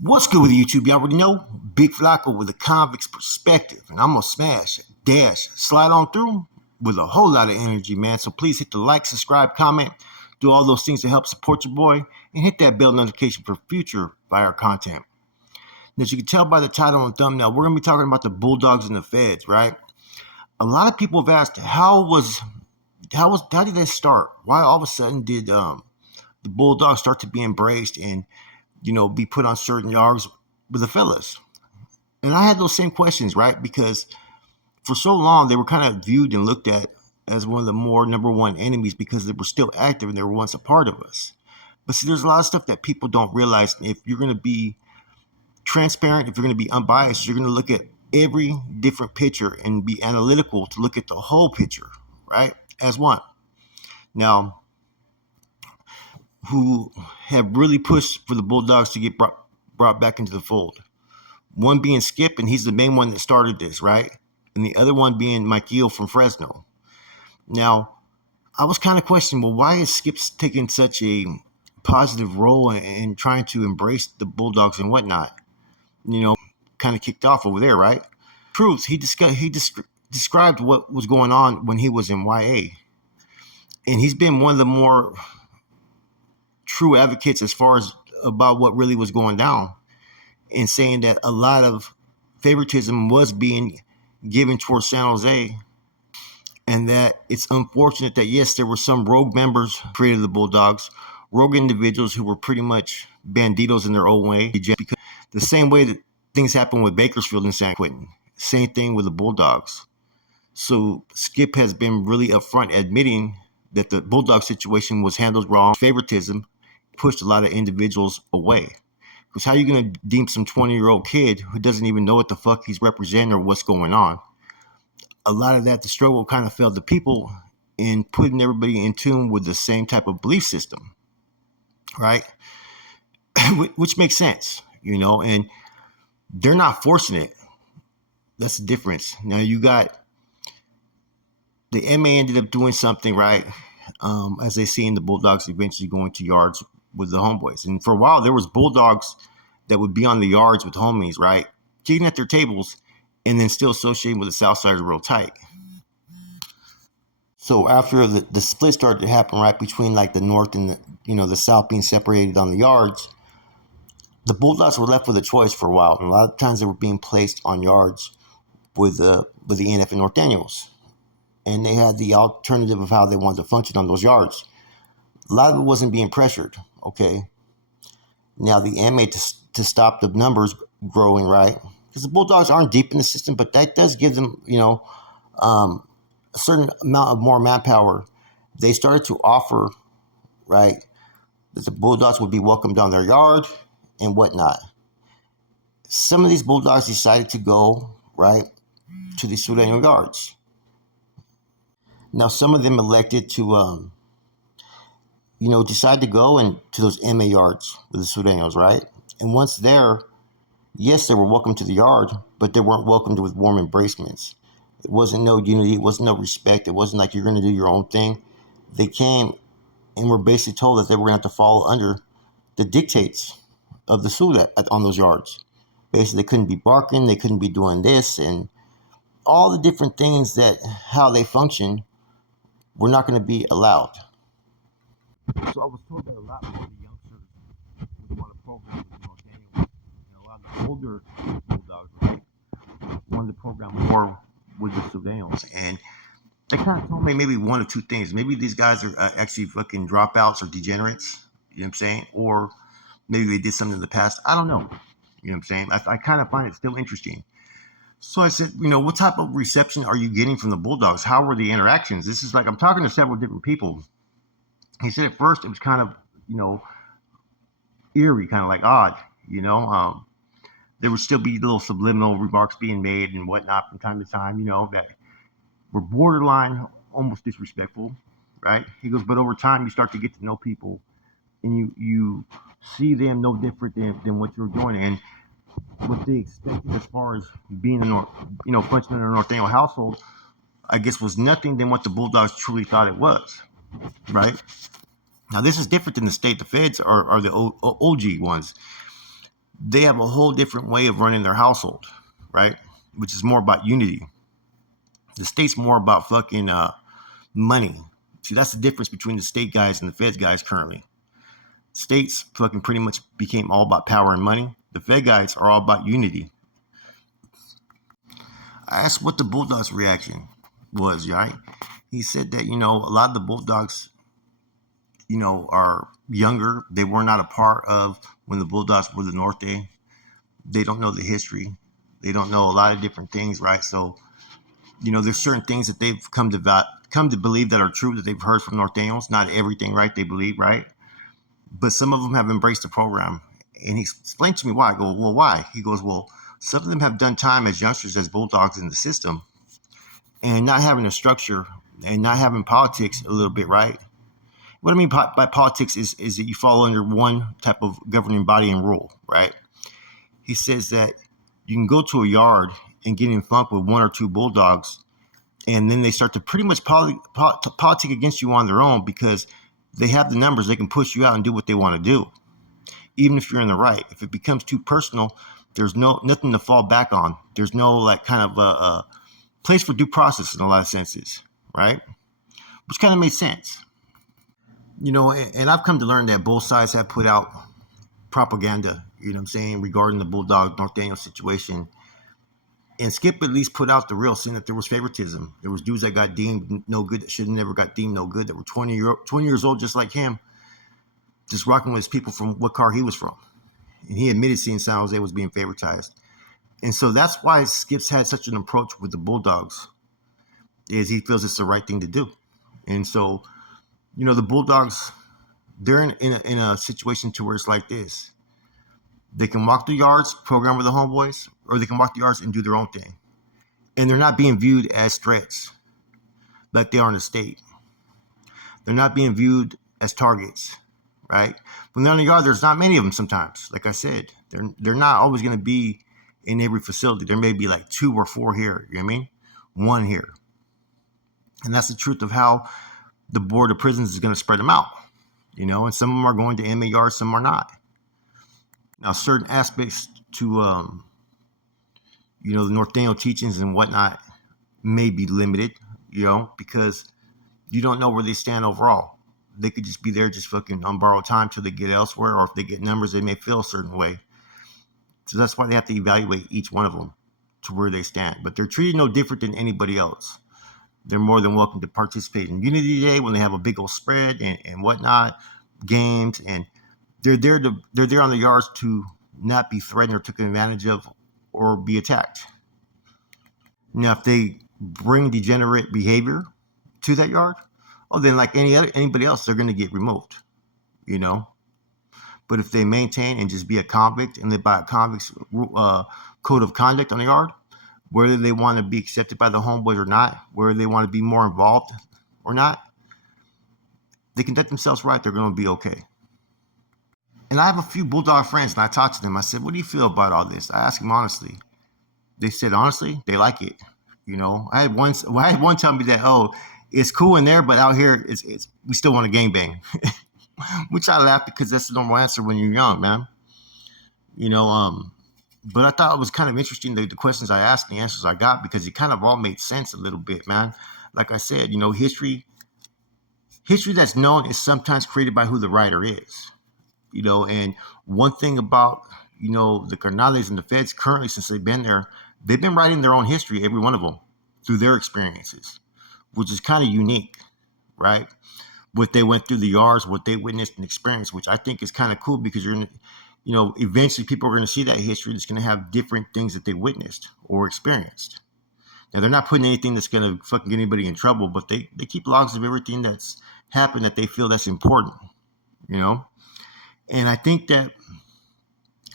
What's good with YouTube? You already know Big Flacco with a convict's perspective, and I'm gonna smash, dash, slide on through with a whole lot of energy, man. So please hit the like, subscribe, comment, do all those things to help support your boy, and hit that bell notification for future fire content. And as you can tell by the title and thumbnail, we're gonna be talking about the Bulldogs and the Feds, right? A lot of people have asked how did they start? Why all of a sudden did the Bulldogs start to be embraced and be put on certain yards with the fellas? And I had those same questions, right? Because for so long they were kind of viewed and looked at as one of the more number one enemies because they were still active and they were once a part of us. But see, there's a lot of stuff that people don't realize. If you're going to be transparent, if you're going to be unbiased, you're going to look at every different picture and be analytical to look at the whole picture, right? As one. Now, who have really pushed for the Bulldogs to get brought back into the fold. One being Skip, and he's the main one that started this, right? And the other one being Michael from Fresno. Now, I was kind of questioning, well, why is Skip taking such a positive role in trying to embrace the Bulldogs and whatnot? Kind of kicked off over there, right? Truth, he described what was going on when he was in YA. And he's been one of the more true advocates as far as about what really was going down, and saying that a lot of favoritism was being given towards San Jose, and that it's unfortunate that yes, there were some rogue members created the Bulldogs, rogue individuals who were pretty much banditos in their own way, because the same way that things happen with Bakersfield and San Quentin, same thing with the Bulldogs. So Skip has been really upfront admitting that the Bulldog situation was handled wrong. Favoritism pushed a lot of individuals away. Because how are you going to deem some 20-year-old kid who doesn't even know what the fuck he's representing or what's going on? A lot of that, the struggle kind of failed the people in putting everybody in tune with the same type of belief system, right? Which makes sense, and they're not forcing it. That's the difference. Now you got the MA ended up doing something, right? As they see in the Bulldogs eventually going to yards with the homeboys. And for a while, there was Bulldogs that would be on the yards with homies, right? Kicking at their tables and then still associating with the South Side real tight. So after the split started to happen, right, between like the North and the South being separated on the yards, the Bulldogs were left with a choice for a while. And a lot of times they were being placed on yards with the NF and Nortenos. And they had the alternative of how they wanted to function on those yards. A lot of it wasn't being pressured, okay? Now, the MA to stop the numbers growing, right? Because the Bulldogs aren't deep in the system, but that does give them, a certain amount of more manpower. They started to offer, right, that the Bulldogs would be welcomed on their yard and whatnot. Some of these Bulldogs decided to go, right, to the Sureño yards. Now, some of them elected to, decide to go into those MA yards with the Sureños, right? And once there, yes, they were welcome to the yard, but they weren't welcomed with warm embracements. It wasn't no unity. It wasn't no respect. It wasn't like you're going to do your own thing. They came and were basically told that they were going to have to follow under the dictates of the Sud on those yards. Basically, they couldn't be barking. They couldn't be doing this. And all the different things that how they function were not going to be allowed. So I was told that a lot of the youngsters would want to program with Nortenos, and a lot of the older Bulldogs, right, wanted to program more with the Sureños. And they kind of told me maybe one of two things. Maybe these guys are actually fucking dropouts or degenerates, you know what I'm saying? Or maybe they did something in the past. I don't know. You know what I'm saying? I kind of find it still interesting. So I said, what type of reception are you getting from the Bulldogs? How were the interactions? This is like I'm talking to several different people. He said at first it was kind of, eerie, kind of like odd, there would still be little subliminal remarks being made and whatnot from time to time, that were borderline almost disrespectful, right? He goes, but over time you start to get to know people and you see them no different than what you're doing. And what they expected as far as being functioning in a Norteño household, I guess was nothing than what the Bulldogs truly thought it was, right? Now, this is different than the state. The feds are the OG ones. they have a whole different way of running their household, right? Which is more about unity. The state's more about fucking money. See, that's the difference between the state guys and the feds guys currently. States fucking pretty much became all about power and money. The Fed guys are all about unity. I asked what the Bulldogs' reaction was, right? He said that, a lot of the Bulldogs, are younger. They were not a part of when the Bulldogs were the Norte. They don't know the history. They don't know a lot of different things, right? So, there's certain things that they've come to believe that are true that they've heard from Nortenos. Not everything, right? They believe, right? But some of them have embraced the program. And he explained to me why. I go, well, why? He goes, well, some of them have done time as youngsters as Bulldogs in the system and not having a structure and not having politics a little bit, right? What I mean by politics is that you fall under one type of governing body and rule, right? He says that you can go to a yard and get in funk with one or two Bulldogs, and then they start to pretty much politic against you on their own because they have the numbers. They can push you out and do what they want to do, even if you're in the right. If it becomes too personal, there's nothing to fall back on. There's no like kind of a place for due process in a lot of senses, right? Which kind of made sense. And I've come to learn that both sides have put out propaganda, regarding the Bulldog Norteño situation. And Skip at least put out the real sin that there was favoritism. There was dudes that got deemed no good that should have never got deemed no good, that were 20 years old just like him, just rocking with his people from what car he was from. And he admitted seeing San Jose was being favoritized. And so that's why Skip's had such an approach with the Bulldogs, is he feels it's the right thing to do. And so, the Bulldogs, they're in a situation to where it's like this. They can walk the yards, program with the homeboys, or they can walk the yards and do their own thing. And they're not being viewed as threats like they are in the state. They're not being viewed as targets, right? When they're on the yard, there's not many of them sometimes. Like I said, they're not always going to be in every facility. There may be like 2 or 4 here, you know what I mean? 1 here. And that's the truth of how the Board of Prisons is going to spread them out, and some of them are going to inmate yards, some are not. Now, certain aspects to, the Norteño teachings and whatnot may be limited, because you don't know where they stand overall. They could just be there just fucking on borrowed time till they get elsewhere, or if they get numbers, they may feel a certain way. So that's why they have to evaluate each one of them to where they stand. But they're treated no different than anybody else. They're more than welcome to participate in Unity Day when they have a big old spread and whatnot, games, and they're there on the yards to not be threatened or taken advantage of or be attacked. Now, if they bring degenerate behavior to that yard, then like anybody else, they're going to get removed, But if they maintain and just be a convict and live by a convict's code of conduct on the yard, whether they want to be accepted by the homeboys or not, whether they want to be more involved or not, they conduct themselves right, they're going to be okay. And I have a few Bulldog friends, and I talked to them. I said, what do you feel about all this? I asked them honestly. They said, honestly, they like it. I had one tell me that, it's cool in there, but out here, it's we still want to gangbang. Which I laughed because that's the normal answer when you're young, man. But I thought it was kind of interesting, the questions I asked and the answers I got, because it kind of all made sense a little bit, man. Like I said, history that's known is sometimes created by who the writer is. And one thing about, the Carnales and the feds currently, since they've been there, they've been writing their own history, every one of them, through their experiences, which is kind of unique, right? What they went through the yards, what they witnessed and experienced, which I think is kind of cool, because eventually people are going to see that history that's going to have different things that they witnessed or experienced. Now, they're not putting anything that's going to fucking get anybody in trouble, but they keep logs of everything that's happened that they feel that's important, And I think that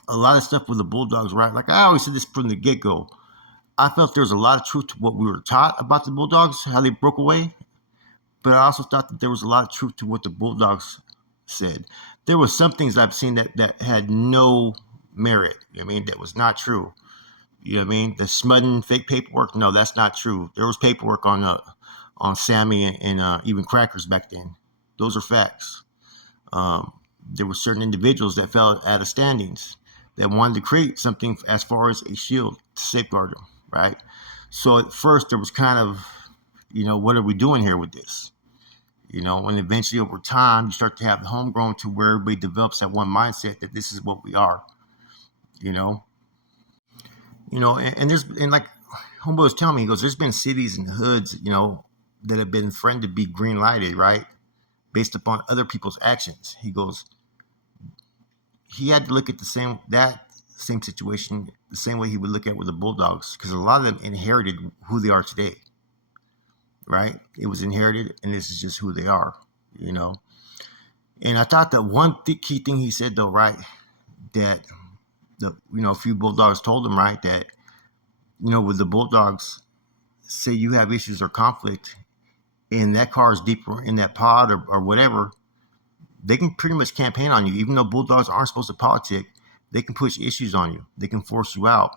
a lot of stuff with the Bulldogs, right? Like I always said this from the get-go, I felt there was a lot of truth to what we were taught about the Bulldogs, how they broke away. But I also thought that there was a lot of truth to what the Bulldogs said. There were some things I've seen that had no merit. That was not true. The smutting fake paperwork, no, that's not true. There was paperwork on Sammy and even Crackers back then. Those are facts. There were certain individuals that fell out of standings that wanted to create something as far as a shield to safeguard them, right? So at first there was kind of, what are we doing here with this? And eventually over time you start to have the homegrown to where everybody develops that one mindset that this is what we are, you know. And like homeboy was telling me, he goes, there's been cities and hoods, that have been threatened to be green lighted, right? Based upon other people's actions. He goes, he had to look at that same situation the same way he would look at with the Bulldogs, because a lot of them inherited who they are today, right? It was inherited, and this is just who they are, And I thought that one key thing he said, though, right, that a few Bulldogs told him, right, that with the Bulldogs, say you have issues or conflict, and that car is deeper in that pod or whatever, they can pretty much campaign on you. Even though Bulldogs aren't supposed to politic, they can push issues on you. They can force you out.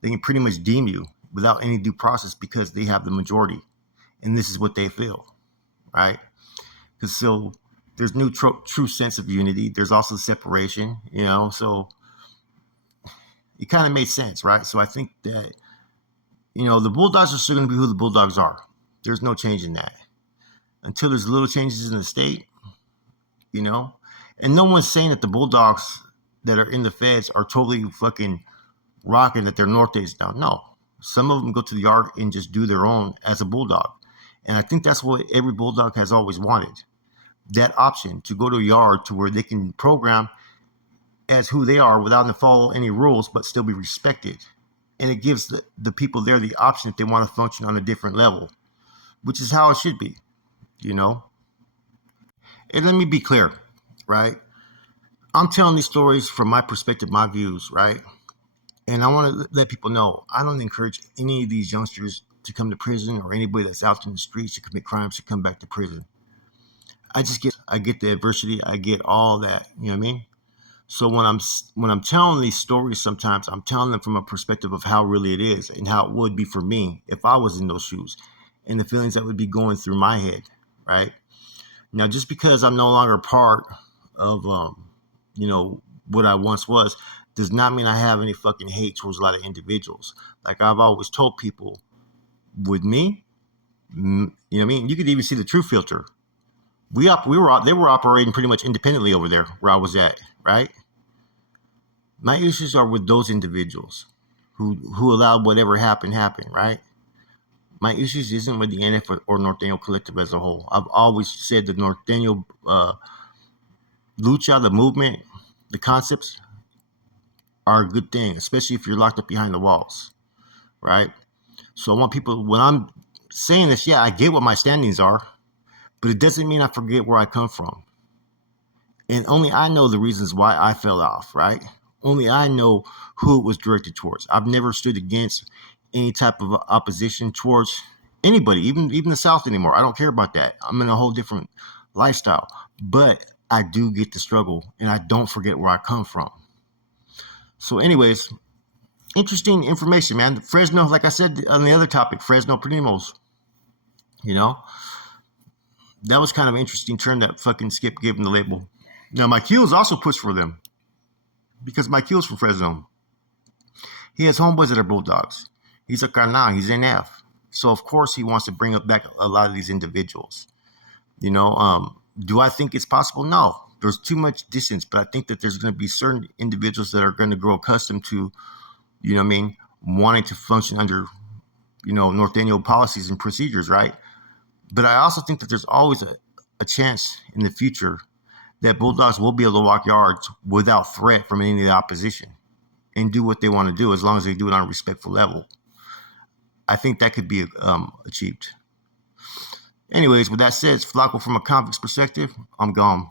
They can pretty much deem you without any due process because they have the majority. And this is what they feel, right? Because so there's no true sense of unity. There's also separation, so it kind of made sense, right? So I think that, the Bulldogs are still going to be who the Bulldogs are. There's no change in that. Until there's little changes in the state, and no one's saying that the Bulldogs that are in the feds are totally fucking rocking, that they're Nortenos down. No. Some of them go to the yard and just do their own as a Bulldog. And I think that's what every Bulldog has always wanted. That option to go to a yard to where they can program as who they are without them to follow any rules, but still be respected. And it gives the people there the option if they want to function on a different level, which is how it should be, And let me be clear, right? I'm telling these stories from my perspective, my views, right? And I want to let people know I don't encourage any of these youngsters to come to prison or anybody that's out in the streets to commit crimes to come back to prison. I get the adversity. I get all that. You know what I mean? So when I'm telling these stories, sometimes I'm telling them from a perspective of how really it is and how it would be for me if I was in those shoes and the feelings that would be going through my head, right? Now, just because I'm no longer part of, what I once was, does not mean I have any fucking hate towards a lot of individuals. Like I've always told people, with me, you know what I mean? You could even see the True Filter. They were operating pretty much independently over there where I was at, right? My issues are with those individuals who allowed whatever happened, right? My issues isn't with the NF or Norteno collective as a whole. I've always said the Norteno lucha, the movement, the concepts are a good thing, especially if you're locked up behind the walls, right? So I want people, when I'm saying this, yeah, I get what my standings are, but it doesn't mean I forget where I come from. And only I know the reasons why I fell off, right? Only I know who it was directed towards. I've never stood against any type of opposition towards anybody, even the South anymore. I don't care about that. I'm in a whole different lifestyle. But I do get the struggle, and I don't forget where I come from. So anyways, interesting information, man. Fresno, like I said on the other topic, Fresno Primos, that was kind of an interesting turn that fucking Skip gave him the label. Now, Mike Hughes also pushed for them because Mike Hughes from Fresno. He has homeboys that are Bulldogs. He's a carnal. He's NF. So, of course, he wants to bring up back a lot of these individuals. Do I think it's possible? No. There's too much distance, but I think that there's going to be certain individuals that are going to grow accustomed to, wanting to function under, Norteño policies and procedures, right? But I also think that there's always a chance in the future that Bulldogs will be able to walk yards without threat from any of the opposition and do what they want to do as long as they do it on a respectful level. I think that could be achieved. Anyways, with that said, Flacco from a convict's perspective, I'm gone.